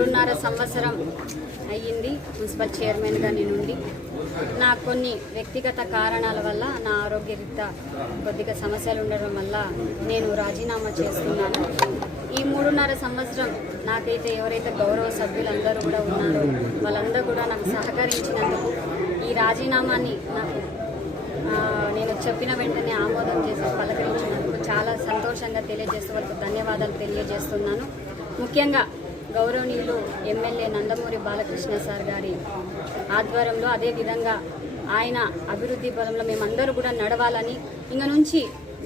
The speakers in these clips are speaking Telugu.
3.5 సంవత్సరం అయ్యింది మున్సిపల్ చైర్మన్గా నేనుండి. నా కొన్ని వ్యక్తిగత కారణాల వల్ల నా ఆరోగ్యరీత్యా కొద్దిగా సమస్యలు ఉండడం వల్ల నేను రాజీనామా చేస్తున్నాను. ఈ 3.5 సంవత్సరం నాకైతే ఎవరైతే గౌరవ సభ్యులందరూ కూడా ఉన్నారో వాళ్ళందరూ కూడా నాకు సహకరించినందుకు ఈ రాజీనామాని నాకు నేను చెప్పిన వెంటనే ఆమోదం చేసి పలకరించినందుకు చాలా సంతోషంగా తెలియజేస్తూ వాళ్ళకు ధన్యవాదాలు తెలియజేస్తున్నాను. ముఖ్యంగా గౌరవనీయులు ఎమ్మెల్యే నందమూరి బాలకృష్ణ సార్ గారి ఆధ్వర్యంలో అదేవిధంగా ఆయన అభివృద్ధి పరంలో మేమందరూ కూడా నడవాలని, ఇంక నుంచి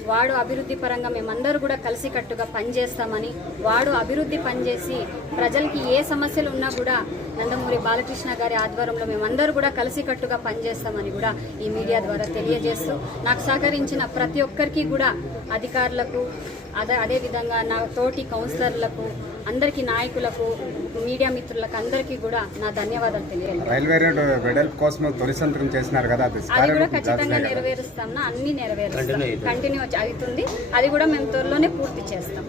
వాడు అభివృద్ధి పరంగా మేమందరూ కూడా కలిసికట్టుగా పనిచేస్తామని, వాడు అభివృద్ధి పనిచేసి ప్రజలకి ఏ సమస్యలు ఉన్నా కూడా నందమూరి బాలకృష్ణ గారి ఆధ్వర్యంలో మేమందరూ కూడా కలిసికట్టుగా పనిచేస్తామని కూడా ఈ మీడియా ద్వారా తెలియజేస్తూ నాకు సహకరించిన ప్రతి ఒక్కరికి కూడా అధికారులకు అదేవిధంగా నా తోటి కౌన్సిలర్లకు అందరికీ నాయకులకు మీడియా మిత్రులకు అందరికీ కూడా నా ధన్యవాదాలు తెలియజేయాలి. రైల్వే రోడ్ వెడల్పు కోసం తొలి సంతకం చేసినారు కదా, అది కూడా ఖచ్చితంగా నెరవేరుస్తాం. అన్ని నెరవేరుస్తాం, కంటిన్యూ అవుతుంది. అది కూడా మేము త్వరలోనే పూర్తి చేస్తాం.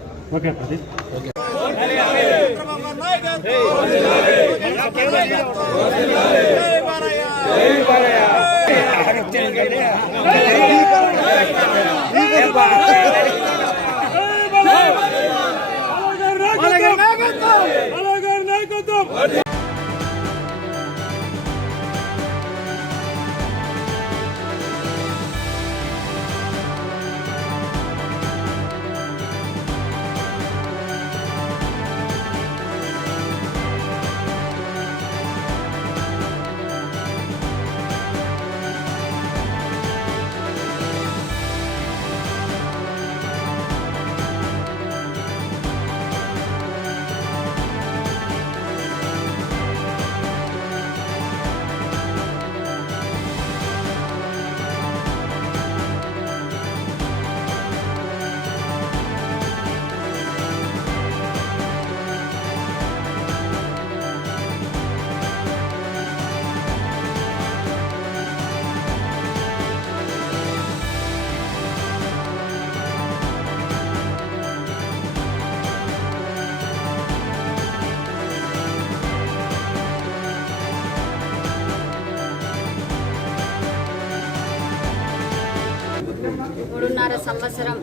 సంవత్సరం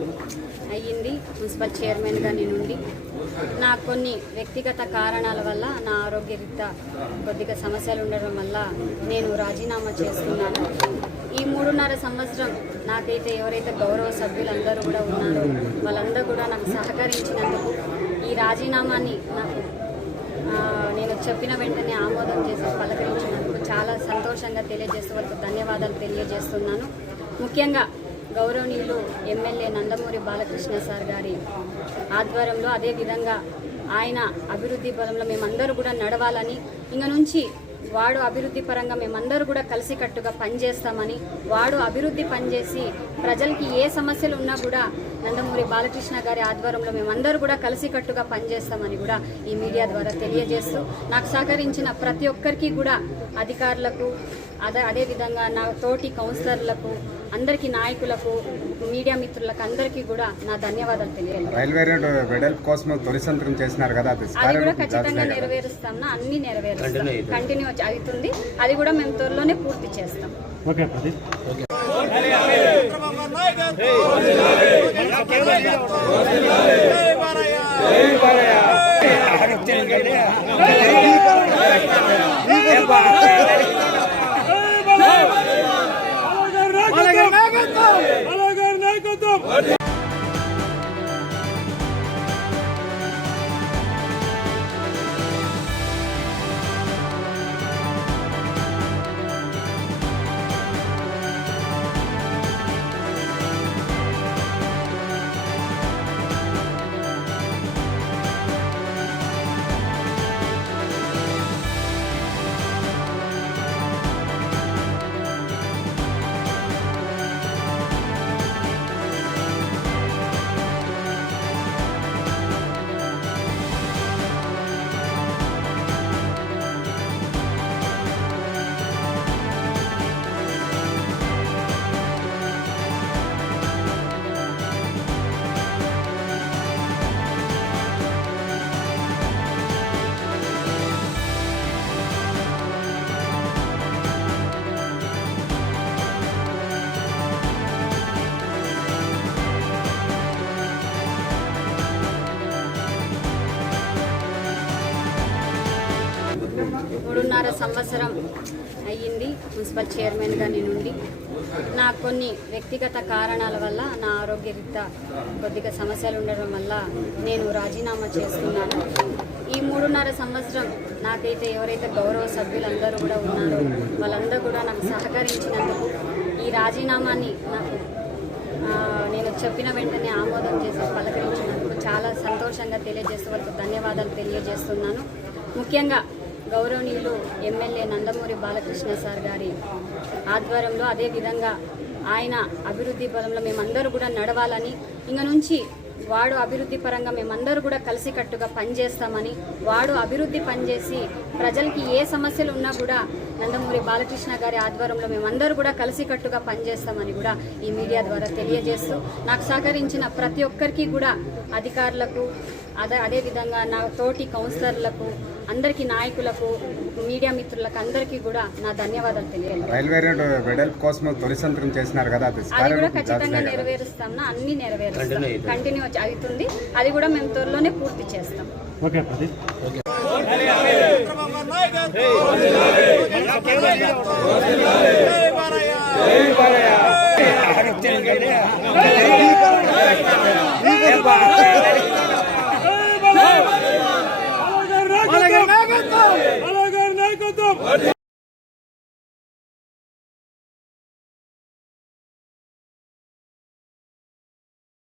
అయ్యింది మున్సిపల్ చైర్మన్గా నేనుండి. నా కొన్ని వ్యక్తిగత కారణాల వల్ల నా ఆరోగ్యరీత్యా కొద్దిగా సమస్యలు ఉండడం వల్ల నేను రాజీనామా చేస్తున్నాను. ఈ 3.5 సంవత్సరం నాకైతే ఎవరైతే గౌరవ సభ్యులందరూ కూడా ఉన్నారో వాళ్ళందరూ కూడా నాకు సహకరించినందుకు ఈ రాజీనామాని నాకు నేను చెప్పిన వెంటనే ఆమోదం చేసి పలకరించినందుకు చాలా సంతోషంగా తెలియజేస్తూ వాళ్ళకు ధన్యవాదాలు తెలియజేస్తున్నాను. ముఖ్యంగా గౌరవనీయులు ఎమ్మెల్యే నందమూరి బాలకృష్ణ సార్ గారి ఆధ్వర్యంలో అదేవిధంగా ఆయన అభివృద్ధి పరంలో మేమందరూ కూడా నడవాలని, ఇంక నుంచి వాడు అభివృద్ధి పరంగా మేమందరూ కూడా కలిసికట్టుగా పనిచేస్తామని, వాడు అభివృద్ధి పనిచేసి ప్రజలకి ఏ సమస్యలు ఉన్నా కూడా నందమూరి బాలకృష్ణ గారి ఆధ్వర్యంలో మేమందరూ కూడా కలిసికట్టుగా పనిచేస్తామని కూడా ఈ మీడియా ద్వారా తెలియజేస్తూ నాకు సహకరించిన ప్రతి ఒక్కరికి కూడా అధికారులకు అదేవిధంగా నా తోటి కౌన్సిలర్లకు అందరికీ నాయకులకు మీడియా మిత్రులకు అందరికీ కూడా నా ధన్యవాదాలు తెలియజేయాలి. రైల్వే రోడ్ వెడల్పు కోసం తొలి సంతకం చేసినారు కదా, అది కూడా ఖచ్చితంగా నెరవేరుస్తాం. అన్ని నెరవేరుస్తాం, కంటిన్యూ అవుతుంది. అది కూడా మేము త్వరలోనే పూర్తి చేస్తాం. 3.5 సంవత్సరం అయ్యింది మున్సిపల్ చైర్మన్గా నేనుండి. నా కొన్ని వ్యక్తిగత కారణాల వల్ల నా ఆరోగ్యరీత్యా కొద్దిగా సమస్యలు ఉండడం వల్ల నేను రాజీనామా చేస్తున్నాను. ఈ 3.5 సంవత్సరం నాకైతే ఎవరైతే గౌరవ సభ్యులందరూ కూడా ఉన్నారో వాళ్ళందరూ కూడా నాకు సహకరించినందుకు ఈ రాజీనామాని నాకు నేను చెప్పిన వెంటనే ఆమోదం చేసి పలకరించినందుకు చాలా సంతోషంగా తెలియజేస్తూ వాళ్ళకు ధన్యవాదాలు తెలియజేస్తున్నాను. ముఖ్యంగా గౌరవనీయులు ఎమ్మెల్యే నందమూరి బాలకృష్ణ సార్ గారి ఆధ్వర్యంలో అదేవిధంగా ఆయన అభివృద్ధి పరంలో మేమందరూ కూడా నడవాలని, ఇంక నుంచి వాడు అభివృద్ధి పరంగా మేమందరూ కూడా కలిసికట్టుగా పనిచేస్తామని, వాడు అభివృద్ధి పనిచేసి ప్రజలకి ఏ సమస్యలు ఉన్నా కూడా నందమూరి బాలకృష్ణ గారి ఆధ్వర్యంలో మేమందరూ కూడా కలిసికట్టుగా పనిచేస్తామని కూడా ఈ మీడియా ద్వారా తెలియజేస్తూ నాకు సహకరించిన ప్రతి ఒక్కరికి కూడా అధికారులకు అదేవిధంగా నా తోటి కౌన్సిలర్లకు అందరికీ నాయకులకు మీడియా మిత్రులకు అందరికీ కూడా నా ధన్యవాదాలు తెలియజేస్తాను. రైల్వే రోడ్ వెడల్పు కోసం తొలి సంతకం చేసినారు కదా, అది కూడా ఖచ్చితంగా నెరవేరుస్తాం, అన్ని నెరవేరుస్తాం, కంటిన్యూ అవుతుంది. అది కూడా మేము త్వరలోనే పూర్తి చేస్తాం. Para